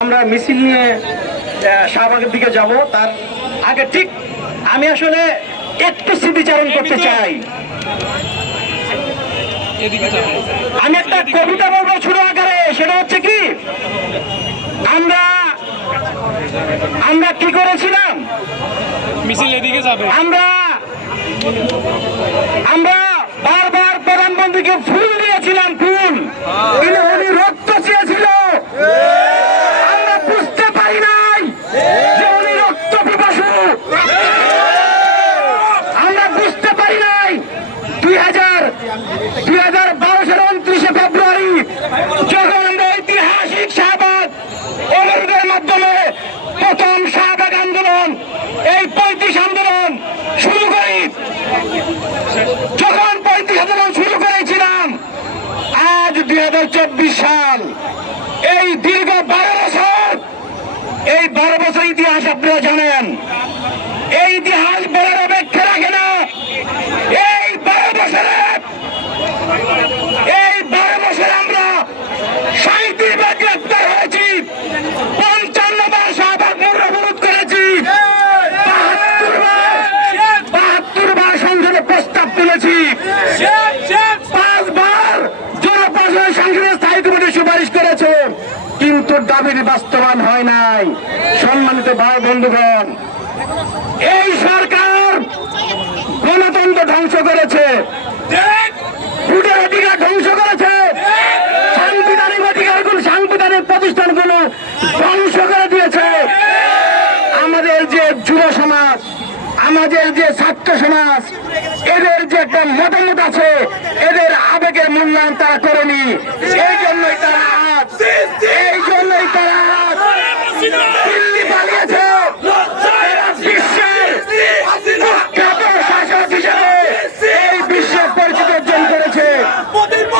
আমরা মিছিল নিয়ে শাহবাগের দিকে যাব। তার আগে ঠিক আমি আসলে একটু স্মৃতিচারণ করতে চাই। আমি একটা কবিতা বলব ছোট আকারে সেটা হচ্ছে কি? আমরা আমরা কি করেছিলাম? মিছিল এদিকে যাবে। আমরা আমরা বারবার প্রধানমন্ত্রীকে ফুল দুই হাজার চব্বিশ সাল এই দীর্ঘ বারো বছর এই বারো বছর ইতিহাস আপনারা জানেন এই ইতিহাস বলার অপেক্ষা রাখে না এই বারো বছরে এই বারো বছরে আমরা সাঁত্রিশ বার গ্রেপ্তার হয়েছি পঞ্চান্ন বার শাহবাগ মোড় অবরোধ করেছি বাহাত্তর বার বাহাত্তর বার সংসদে প্রস্তাব তুলেছি পাঁচবার জনপ্রশাসন সংসদের স্থায়ী কমিটি সুপারিশ করেছে কিন্তু দাবির বাস্তবায়ন হয় নাই। সম্মানিত ভাই বন্ধুগণ, এই সরকার গণতন্ত্র ধ্বংস করেছে। অধিকার ধ্বংস করেছে। সাংবিধানিক অধিকারগুলো, সাংবিধানিক প্রতিষ্ঠানগুলো ধ্বংস করে দিয়েছে। আমাদের যে যুব সমাজ, আমাদের যে ছাত্র সমাজ, এদের যে একটা মতামত আছে, এদের আবেগের মূল্যায়ন তারা করেনি। এই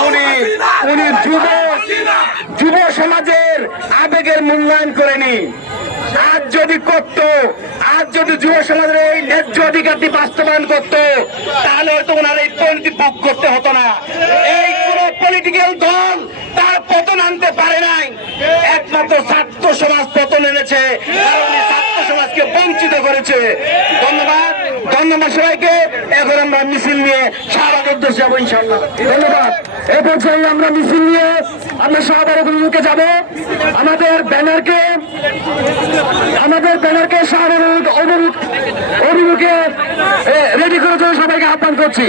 উনি উনি যুব যুব সমাজের আবেগের মূল্যায়ন করেনি। আজ যদি করত, আজ যদি যুব সমাজের এই ন্যায্য অধিকারটি বাস্তবায়ন করত, তাহলে হয়তো ওনার এই পরিণতি ভোগ করতে হতো না এই কোন পলিটিক্যাল দল তার পতন আনতে পারে নাই একমাত্র ছাত্র সমাজ পতন এনেছে ছাত্র সমাজকে বঞ্চিত করেছে। ধন্যবাদ। ধন্যবাদ সবাইকে। এখন আমরা মিছিল নিয়ে শাহবাগের উদ্দেশ্যে যাব ধন্যবাদ। এ পর্যায়ে আমরা মিছিল নিয়ে আমরা শাহবাগের অভিমুখে যাব। আমাদের ব্যানারকে আমাদের ব্যানারকে শাহবাগ অভিমুখ রেডি করে জন্য সবাইকে আহ্বান করছি।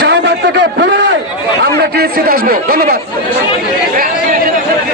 শাহবাগ থেকে পুনরায় আমরা টিএসসিতে আসব। ধন্যবাদ।